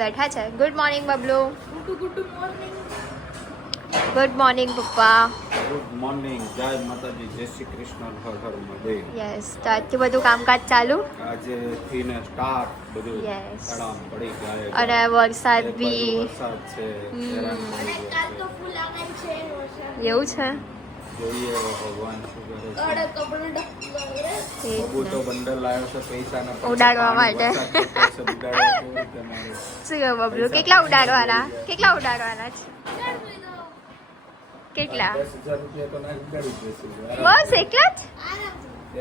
બેઠા છે. Good morning Bablu. Good morning પપ્પા. Good morning. જય માતાજી, જય શ્રી કૃષ્ણ, હર હર મહાદેવ. યસ, તો આજથી બધું કામકાજ ચાલુ. આજે થી ને સ્ટાર્ટ બધું. Yes. તડામ પડી ગયા. અને વરસાદ એક બી બાજુ વરસાદ છે. હેરાન થઈ ગયા છે. એવું છે. જોઈએ હવે ભગવાન શું કરે છે. એ જ બબુ તો ને. બંડલ લાવ્યો છે પૈસાના. ઉડાડવા માટે. વરસાદ પડતો છે, ઉડાડવા કેવી રીતે મારે? શું કહ્યું બબલુ? કેટલા ઉડાડવાના? કેટલા ઉડાડવાના છે? કેટલા? 10,000 રૂપિયા તો ના ઉડાડી જ દેશું. બસ એકલા જ?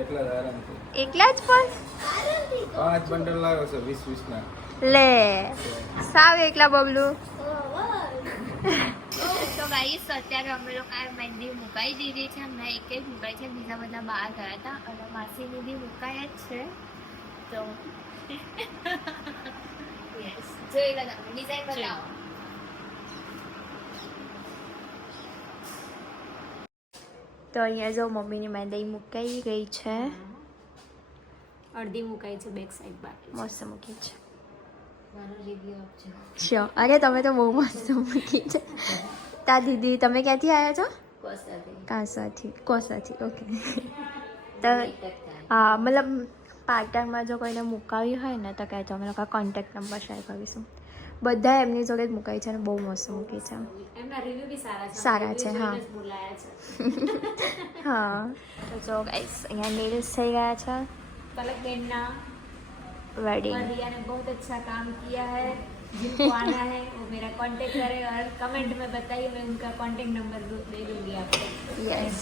એટલા જ આરામથી. એકલા જ પણ? 5 બંડલ લાવ્યો છે 20-20 ના. લે સાવ એકલા બબલુ. તો ગાઈસ અત્યારે અમે લોકો મહેંદી મુકાઈ દીધી છે. મેં એક જ મુકાઈ છે, બીજા બધા બહાર ગયા હતા અને માસીની બી મુકાઈ જ છે. તો યસ, જોઈ લો તમે ડિઝાઇન બતાવો. તો અહીંયા જો મમ્મીની મહેંદી મુકાઈ ગઈ છે. અડધી મુકાઈ છે, બેક સાઈડ બાકી મસ્ત મૂકી છે. મારો રિવ્યુ આપજો. શ્યોર. અરે તમે તો બહુ મસ્ત મૂકી છે. તા દીદી તમે ક્યાંથી આવ્યા છો? કોસાથી. ઓકે. તો હા, મતલબ પાર્ટનરમાં જો કોઈને મુકાવી હોય ને તો કહેજો, અમે લોકો કોન્ટેક્ટ નંબર શેર કરીશું. બધા એમની જોડે જ મુકાઈ છે અને બહુ મસ્ત મૂકી છે. એમના રિવ્યુ બી સારા છે, હા. જોઈને જ બોલાયા છે. હા, તો જો ગાઈસ અહીંયા નેલ્સ થઈ ગયા છે. पलक बेन ना वेडिंग रिया ने बहुत अच्छा काम किया है. जिनको आना है वो मेरा कांटेक्ट करे और कमेंट में बताइए, मैं उनका कांटेक्ट नंबर दे दूंगी आपको. यस.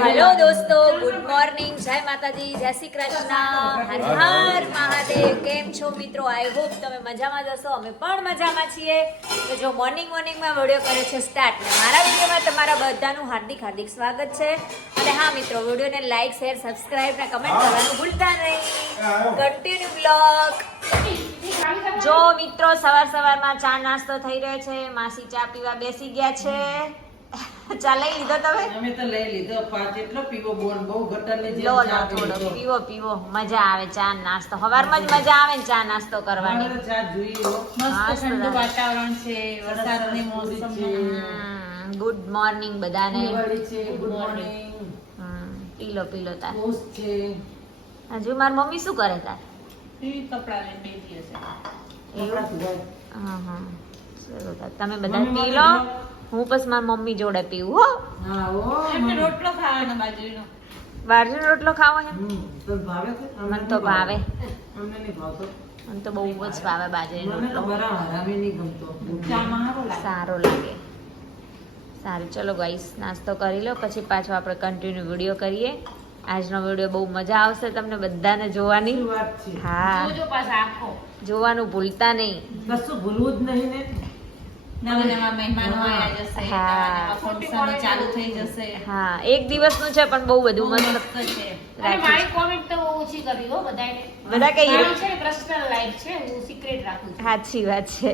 हेलो दोस्तों, गुड मॉर्निंग, जय माताजी, जय श्री कृष्ण, हर हर महादेव. કેમ છો મિત્રો? આઈ હોપ તમે મજામાં જ હશો. અમે પણ મજામાં છીએ. તો જો મોર્નિંગમાં વિડીયો કરે છે સ્ટાર્ટ, ને મારા વિડીયોમાં તમારા બધાનું હાર્દિક સ્વાગત છે. અને હા મિત્રો, વિડીયોને લાઈક, શેર, સબસ્ક્રાઇબ ને કમેન્ટ કરવાનું ભૂલતા નહીં. Continue blog. જો મિત્રો, સવારમાં ચા નાસ્તો થઈ રહ્યો છે. માસી ચા પીવા બેસી ગયા છે. ચા લઈ લીધો તમે? અમે તો લઈ લીધો. પાંચ એટલો પીવો બોલ, બહુ ગટરની જેમ લો ચા થોડો પીવો. પીવો. મજા આવે ચા નાસ્તો. સવારમાં જ મજા આવે ને ચા નાસ્તો કરવાની. અમારે ચા જોઈએ હો. મસ્ત ઠંડુ વાતાવરણ છે, વરસાદની મોસમ છે. ગુડ મોર્નિંગ બધાને. દિવાળી છે, ગુડ મોર્નિંગ. પી લો તાર. બોસ છે. હજુ મારી મમ્મી શું કરે તાર? એ કપડા લઈને બેઠી હશે. એવું? કપડા સુધારે. હા. ચલો તાર, તમે બધા પી લો. હું પછી મારી મમ્મી જોડે પીવું હો. હા હો. એમને રોટલો ખાવાનો બાજરીનો. બાજરીનો રોટલો ખાવો છે? તો ભાવે છે? મને તો ભાવે. અમને નહીં ભાવતો. મને તો બહુ જ ભાવે બાજરીનો મને તો રોટલો. બરા હરામી નહીં ગમતો. ચામાં હારો લાગે. સારો લાગે. સારું, ચલો ગાઈસ, નાસ્તો કરી લો, પછી પાછો આપણે કન્ટિન્યુ વિડીયો કરીએ. આજનો વિડીયો બહુ મજા આવશે તમને બધાને જોવાની. શું વાત છે? હા, જોજો પાછા આખો. જોવાનું ભૂલતા નહીં. કશું ભૂલવું જ નહીં ને. નવા નવા મહેમાનો આયા જશે, હા. નવા નવા ફંક્શનો ચાલુ થઈ જશે. હા, એક દિવસનું છે પણ બહુ બધું મસ્ત મસ્ત છે. અને રાખ્યું મારી કોમેન્ટ તો બહુ ઓછી કરી હો બધાએ. બધા કહીએ. મારી છે ને પર્સનલ લાઈફ છે, હું સિક્રેટ રાખું છું. સાચી વાત છે.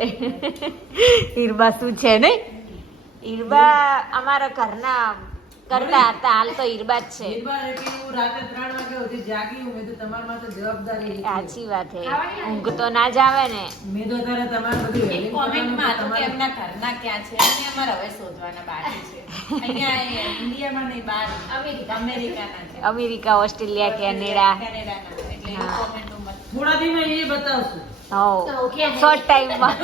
ઈરબા શું છે ને? ઈરબા અમારા ઘરના કરતા હતા, હાલ તો ઈરબા જ છે. એક વાર એટલે હું રાતે 3 વાગે સુધી જાગી હું. મેં તો તમારા માટે જવાબદારી લીધી. સાચી વાત છે. ઊંઘ તો ના જ આવે ને. મેં તો તારે તમારે બધું એક હેલ્પ કોમેન્ટમાં હતું કે તમારે એમના ઘરના ક્યાં છે, અને અમારે હવે શોધવાના બાકી છે. અહીંયા ઇન્ડિયામાં નહીં, બહાર અમેરિકાના છે. America, Australia, Canada. કેનેડાના. એટલે એ હા. કોમેન્ટો મત. થોડા દી મેં એ બતાવશું. હો શોર્ટ ટાઈમમાં.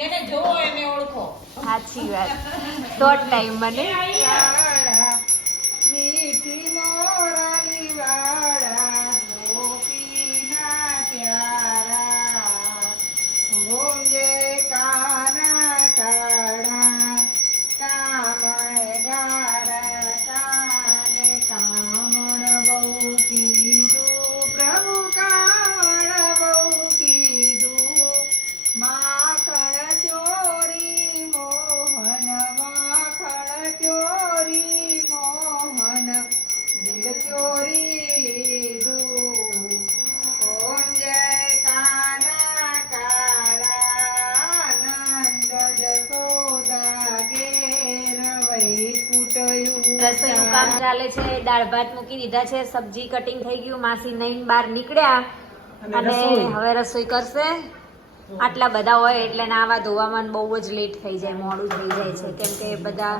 જેને જોવો એને ઓળખો. સાચી વાત. શોર્ટ ટાઈમમાં ને. મીઠી મોરાલી વાળા ગોપીના પ્યારા ગોંગે કાના કાળા કામણ ગારા કાને કામણ બહુ કીધું પ્રભુ કામણ બહુ કીધું માખણ ચોરી મોહન માખણ ચોરી મોહન દિલ ચોરી લીધું ઓમ જય કાના કાળા નંદ જસોદા ઘેર વૈકુંઠયું રસોઈનું કામ ચાલે છે. દાળ ભાત મૂકી દીધા છે, સબ્જી કટિંગ થઈ ગયું, માસી નહીં બહાર નીકળ્યા અને હવે રસોઈ કરશે. આટલા બધા હોય એટલે નાવા ધોવામાં બહુ જ લેટ થઈ જાય, મોડું થઈ જાય છે, કેમ કે બધા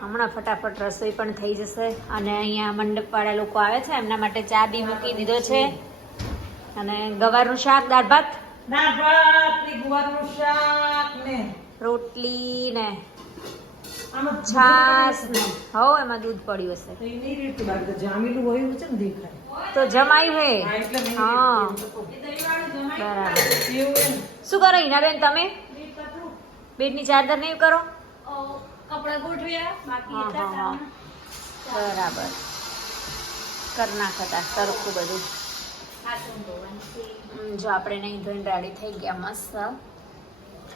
હમણાં ફટાફટ રસોઈ પણ થઈ જશે. અને અહીંયા મંડપવાળા લોકો આવે છે, એમના માટે ચા બી મૂકી દીધો છે, અને ગવારનું શાક, દાળ ભાત, દાળ ભાત ને ગુવારનું શાક ને રોટલી ને આમાં છાસ ને હો એમાં દૂધ પડ્યું હશે તો એની રીતે લાગે જામેલું હોય એવું છે ને દેખાય. તો જમાયું હે. હા, એટલે મેં હા એવું બરાબર. એમ. શું કરો હિનાબેન તમે? બેડની ચાદર નહીં કરો? કપડાં ગોઠવ્યા બાકી હા, હતા હા, હા. બરાબર. કર નાખતા સરખું બધું. હાથું ધોવાનું છે. જો આપણે નહીં ધોઈને રેડી થઈ ગયા મસ્ત,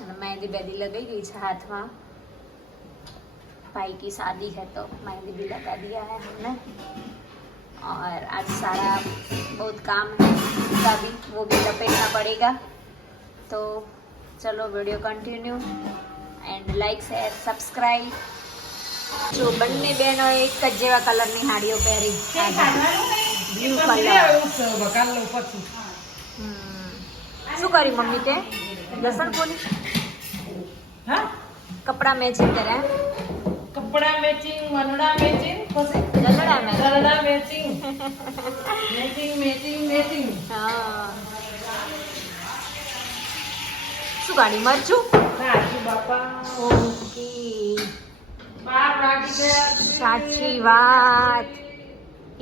અને મહેંદી બેદી લગાઈ ગઈ છે હાથમાં. भाई की शादी है तो मेहंदी भी लगा दिया है हमने, और आज सारा बहुत काम है उसका भी, वो भी लपेटना पड़ेगा. तो चलो video continue and like share subscribe. જો બંને બહેનો એક જ જેવા કલરની સાડીઓ પહેરી, બ્લુ કલર. એવું છે, વઘાર લઉં પછી. શું કરી મમ્મી તે? લસણ ફોલી હા, કપડા મેચિંગ કર્યા, કપડા મેચિંગ, વનડા મેચિંગ, પછી ગલડા મેચિંગ. ગરડા મેચિંગ, મેચિંગ મેચિંગ મેચિંગ. હા. શું કાઢી મરચું? સાચી બાપા, ઓકે, 12 વાગી ગયા છે. સાચી વાત.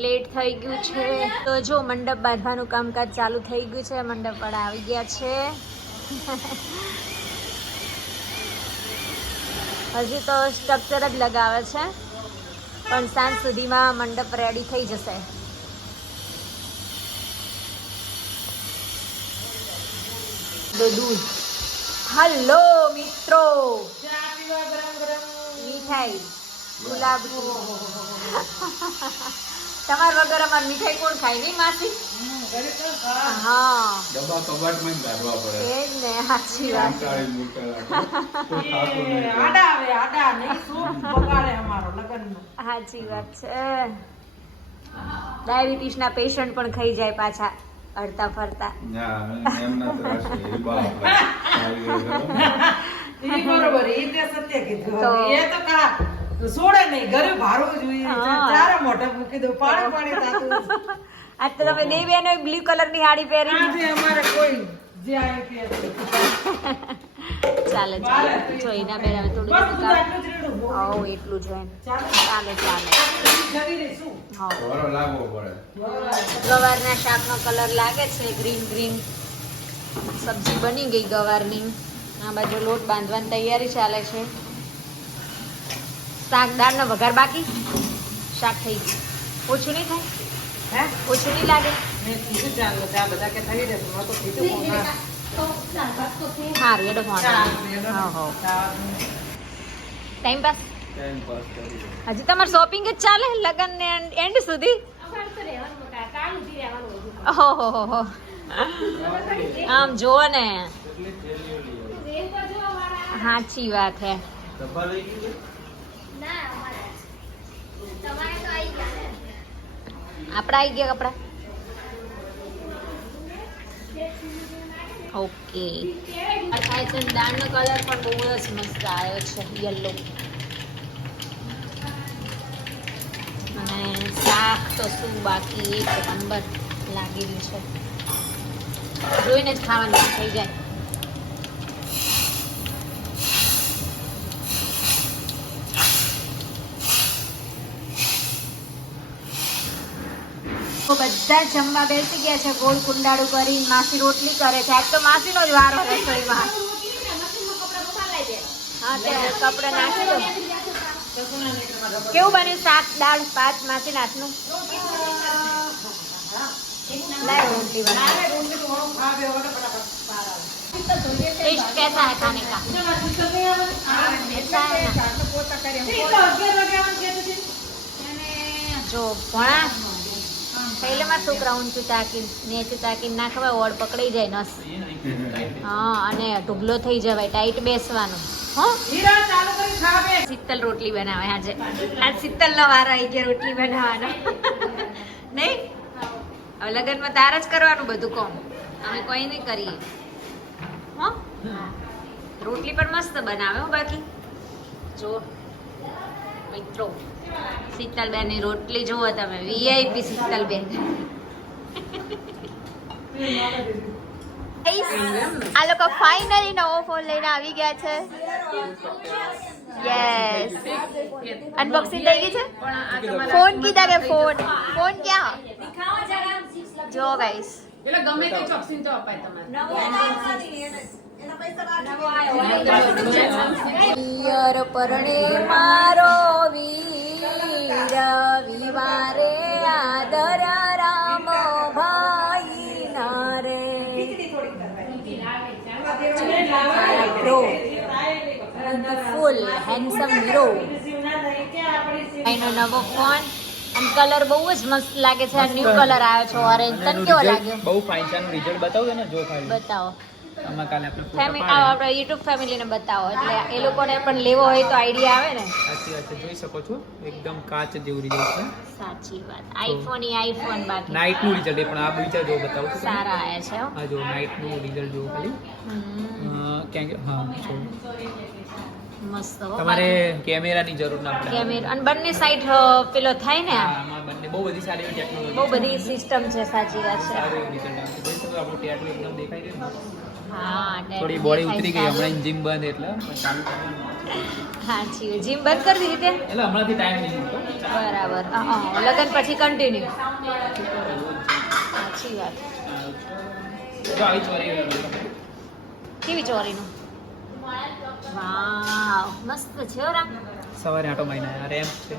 લેટ થઈ ગયું છે. તો જો મંડપ બાંધવાનું કામકાજ ચાલુ થઈ ગયું છે, મંડપ વાળા આવી ગયા છે. હજી તો સ્ટ્રક્ચર જ લગાવે છે, પણ સાંજ સુધીમાં મંડપ રેડી થઈ જશે. દૂધ. હલો મિત્રો, ચા પીવા ગરમ ગરમ. મીઠાઈ ગુલાબ. તમાર વગર અમાર મીઠાઈ કોણ ખાય નહીં માસી? ઘરે તો ખા. હા ડબ્બા કબાટમાં જ કાઢવા પડે. એ જ ને, સાચી વાત. કંટાળી મૂકેલા. કોઈ ખાતું એ નહીં. આડા આવે, આડા નહીં, શું બગાડે અમારો લગનનો. સાચી વાત છે. ડાયાબિટીસના પેશન્ટ પણ ખાઈ જાય પાછા હરતા ફરતા. ના, એમના ત્રાસ છે. એ બાપ રે. આવી ગયો ખરો? ઈ બરોબર, ઈ તે સત્ય કીધું. તો. એ તો કા છોડે નહીં, ઘરે ભારવું જોઈએ. હા. ચારે મોઢે મૂકી દઉં, પાણી પાણી થાતું. આજ તો તમે બે બેનો બ્લુ કલરની સાડી પહેરી. આજે અમારે કોઈ જે આયે કે ચાલે ચાલે. જોઈના બેન હવે થોડું બસ થોડું તું કામ. આટલું જ રેડું. આવો એટલું જોઈએ. ચાલે. ચાલે ચાલે. જવી રહી શું? હા. વારો લાગવો પડે. ગવારના શાકનો કલર લાગે છે ગ્રીન ગ્રીન. સબ્જી બની ગઈ ગવારની. આ બાજુ લોટ બાંધવાની તૈયારી ચાલે છે. શાક દાળનો વઘાર બાકી, શાક થઈ ગયું. ઓછું નહીં થાય? હે? ઓછું નહીં લાગે? મેં કીધું ચાલો, ચા બધા કે થઈ રહે. મેં તો કીધું કોણ સારું એડો phone time pass time pass કરી હજી તમારે શોપિંગ જ ચાલે લગન ને એન્ડ સુધી ઓહો આમ જુઓ ને એટલી થેલીઓ લઈ આવી. સાચી વાત હે ડબ્બા લઈ ગઈ છે? આપડા આવી ગયા કપડા ઓકે થાય છે દાળનો કલર પણ બહુ જ મસ્ત આવ્યો છે યલો અને શાક તો શું બાકી એક નંબર લાગેલું છે જોઈને જ ખાવાનું થઈ જાય તો બધા જમવા બેસી ગયા છે ગોળ કુંડાળું કરીને માસી રોટલી કરે છે આજ તો માસીનો જ વારો રસોઈમાં હા તે કપડા નાખી દો કેવું બન્યું શાક દાળ ભાત માસી નાથનું લાય રોટલી બનાવે टेस्ट कैसा है खाने का अच्छा है ना જો ભણા પહેલેમાં છોકરા ઊંચું તાકી નીચું તાકી ના ખવાય ઓળ પકડી જાય નસ હા અને ઢુગલો થઈ જવાય ટાઈટ બેસવાનું હા શીતલ રોટલી બનાવે આજે આજ શીતલનો વારો આવી ગયા રોટલી બનાવવાનો નહીં હવે લગનમાં તાર જ કરવાનું બધું કામ અમે કોઈ નહીં કરીએ હા રોટલી પણ મસ્ત બનાવે હો બાકી જો મિત્રો શીતલબેનની રોટલી જુઓ તમે વીઆઈપી શીતલબેન આ લોકો ફાઇનલી નવો ફોન લઈને આવી ગયા છે યસ અનબોક્સિંગ થઈ ગઈ છે ફોન કીધા કે ફોન ફોન ક્યાં જો ગાઈસ એટલે ગમે તે ચોકસીન તો અપાય પિયર પરણે મારો વીર વિવારે આદર રામ ભાઈ ના રે ફૂલ હેન્ડસમ હીરો એનો નવો ફોન અને કલર બહુ જ મસ્ત લાગે છે આ ન્યુ કલર આવ્યો છે ઓરેન્જ તને કેવો લાગ્યો બહુ ફાઇન છે આનું રિઝલ્ટ બતાવો ને જો ખાલી બતાવો આમાં કાલે આપણે ફોટો ફેમિલી પાડ્યા. આપણે યુટ્યુબ ફેમિલીને બતાવો એટલે એ લોકોને પણ લેવો હોય તો આઈડિયા આવે ને સાચી વાત છે જોઈ શકો છો એકદમ કાચ જેવું રિઝલ્ટ છે સાચી વાત આઈફોન ઈ આઈફોન બાકી નાઇટ નું રિઝલ્ટ પણ આ બીજા જો બતાવું છું તમને. સારા આયા છે હો. આ જો નાઇટ નું રિઝલ્ટ જો ખાલી ક્યાં કે હા જો મસ્ત હો તમારે કેમેરાની જરૂર ના પડે કેમેરા અને બંને સાઈડ પેલો થાય ને હા, આમાં બંને બહુ બધી સારી એવી ટેકનોલોજી બહુ બધી સિસ્ટમ છે સાચી વાત છે સારું એવું રિઝલ્ટ આવે છે જોઈ શકો આપણું ટેટુ એકદમ દેખાય છે ને? હા થોડી બોડી ઉતરી ગઈ હમણાં જીમ બંધ એટલે પણ ચાલુ કરવાનું. સાચી જીમ બંધ કરી દીધી તે? એટલે હમણાંથી ટાઈમ નહીં મળતો બરાબર લગન પછી કન્ટિન્યુ સાચી વાત જો આવી ચોરી કેવી ચોરીનું વાવ મસ્ત છે હો રામ સવારે આટો મહિના આ રેમ્પ છે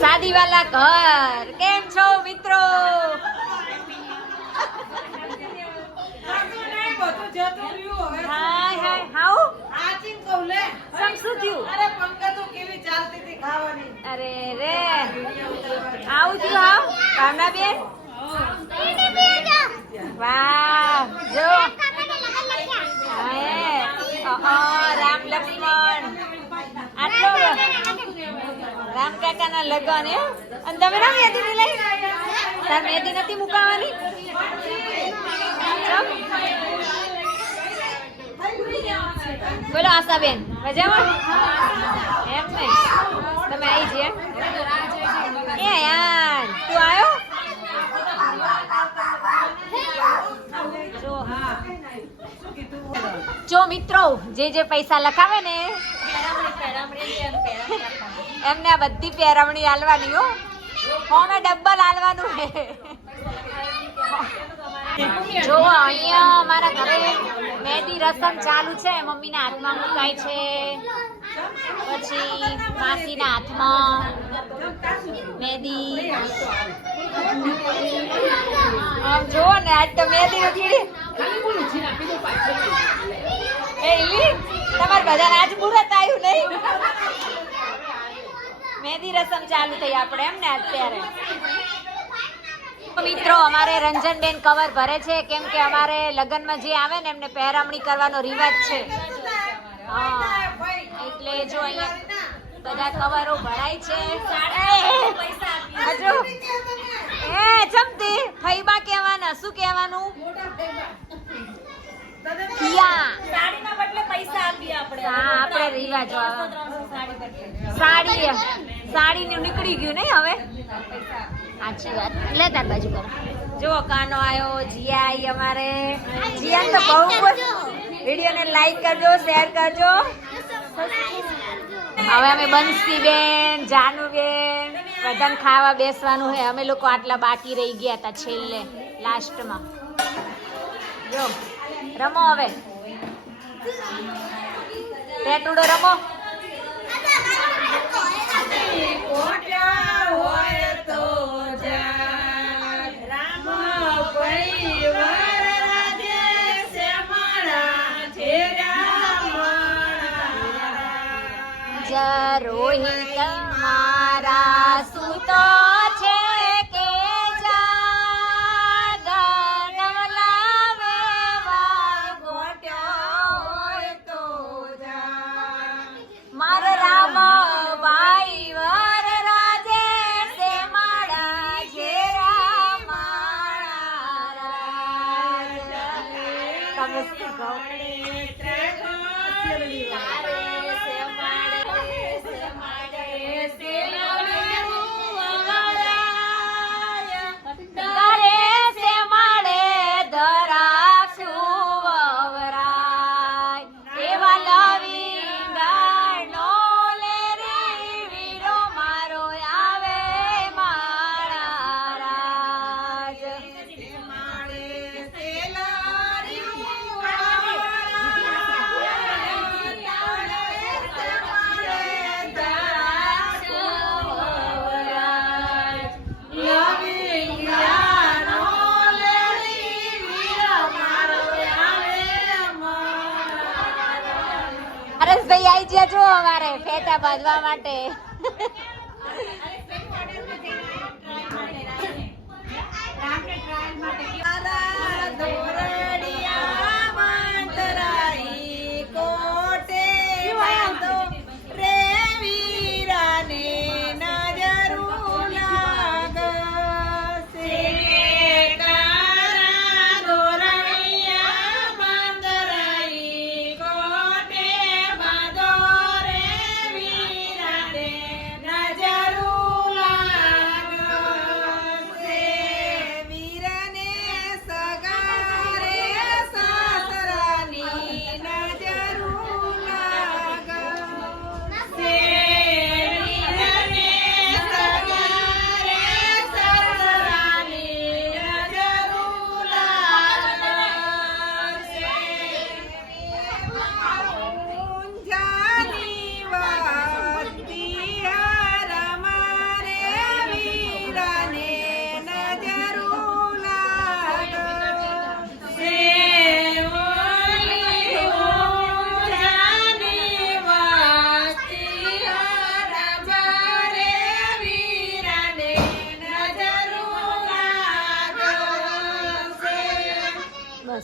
શાદી વાલા ઘર કેમ છો મિત્રો હાય હાય હાઉ સમ શું થયું અરે રે આવું થયું હાવ કામના બેન વાવ જો રામ લક્ષ્મણ આટલો રામ કાકાના લગન હે અને તમે ના મહેંદી ની લઈ તાર મહેંદી નથી મુકાવાની ચમ? બોલો આશાબેન મજામાં એમ નહીં તમે આવી છે એ યાર તું આવ્યો જો મિત્રો જે પૈસા લખાવે ને એમને આ બધી પહેરવણી આલવાની હો હોમે ડબલ આલવાનું હે જો અહીંયા અમારા ઘરે મહેંદી રસમ ચાલુ છે મમ્મીના હાથમાં મુકાય છે પછી માસીના હાથમાં મહેંદી આમ જોવો ને આજ તો મહેંદી ઉકળી એ ઈલી તમાર બધાને આજ મુહૂર્ત આવ્યું નહીં મહેંદી રસમ ચાલુ થઈ આપણે એમ ને અત્યારે મિત્રો અમારે રંજનબેન કવર ભરે છે કેમ કે અમારે લગ્નમાં જે આવે ને એમને પહેરામણી કરવાનો રિવાજ છે હા એટલે જો અહીંયા બધા કવરો ભરાય છે હજુ એ ચમતી ફઈબા કહેવાના શું કહેવાનું પિયા સાડીના બદલે પૈસા આપીએ આપણે હા આપણે રિવાજો આવે સાડી નું નીકળી ગયું નહીં હવે સાચી વાત લે તાર બાજુ કરો જો કાનો આયો જીયા આઈ અમારે જીયા તો બહુ વિડીયો ને લાઈક કરજો શેર કરજો હવે અમે બંસી બેન જાનુ બેન બધાને ખાવા બેસવાનું હે અમે લોકો આટલા બાકી રહી ગયા હતા છેલ્લે લાસ્ટમાં જો રમો હવે પેટુડો રમો રોહિત મારા સૂતો છે કે જાગન લાવે વાગોટ્યો હોય તો જા મારા રામ ભાઈ વર રાજે સે માડા ઘેરા મારા તમે શું કહો હરેશભાઈ આવી જજો અમારે ફેટા બાંધવા માટે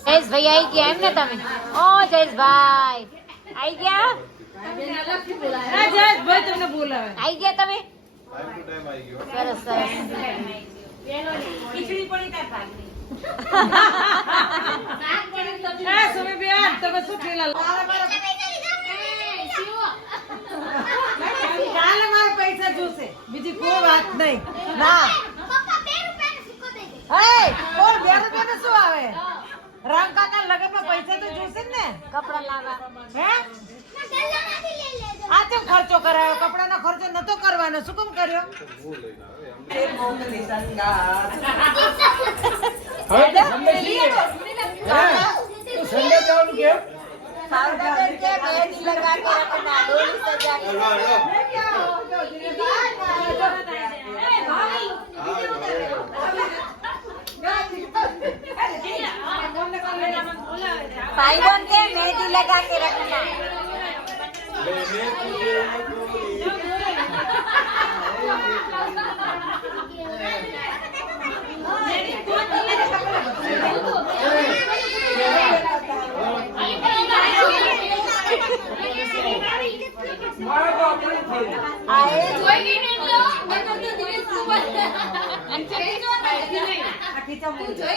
જયેશભાઈ આવી ગયા એમ ને તમે ઓ જયેશભાઈ આવી ગયા જયેશભાઈ તમને બોલાવે આવી ગયા તમે ટાઈમ ટુ ટાઈમ આવી ગયો સરસ સરસ ખીચડી પડી તાર ભાગની તમે બેન તમે શું ઠેલા કાલે મારે પૈસા જોશે બીજી કોઈ વાત નહીં ના હે કોણ 2 રૂપિયા શું આવે રામ કાકા લગનમાં પૈસા તો જોશે ને કપડા લાવવા હે આ કેમ ખર્ચો કરાયો કપડાનો ખર્ચો નતો કરવાનો શું કેમ કર્યો सावधान के मेहंदी लगा के रखना डोली सजा के हाँ, हाँ। भाई बहन के मेहंदी लगा के रखना मैंने तुझे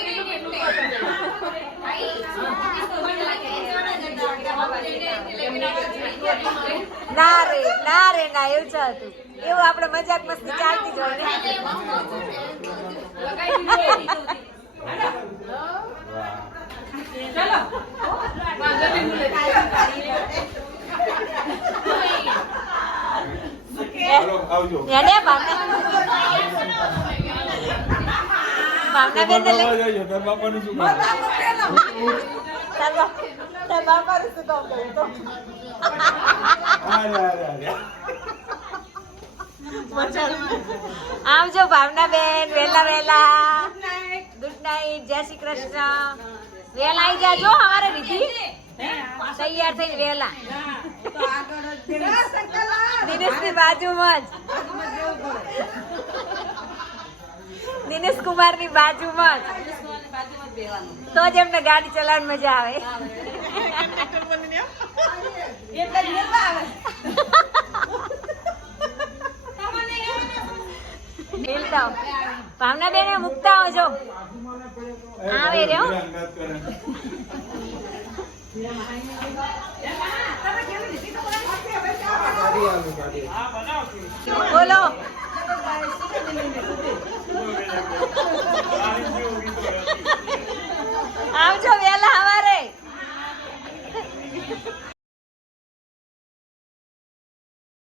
ના રે ના એવું જ હતું એવું આપણે મજાક મસ્તી ચાલતી જ હોય ને ચાલો આવજો એને ભાવના બેન ને લઈ જજો તાર બાપાનું શું કામ તાર બાપાનું શું કામ કર્યું તો આવજો ભાવના બેન વેલા ગુડ નાઇટ જય શ્રી કૃષ્ણ વેલા આવી જાજો અમારે વિધિ તૈયાર થઈને વેલા દિનેશની બાજુમાં જ દિનેશ કુમારની બાજુમાં જ તો જ એમને ગાડી ચલાવવાની મજા આવે ભાવના બેન મુકતા આવજો આવે રહ્યો બોલો આવજો વેલા હવારે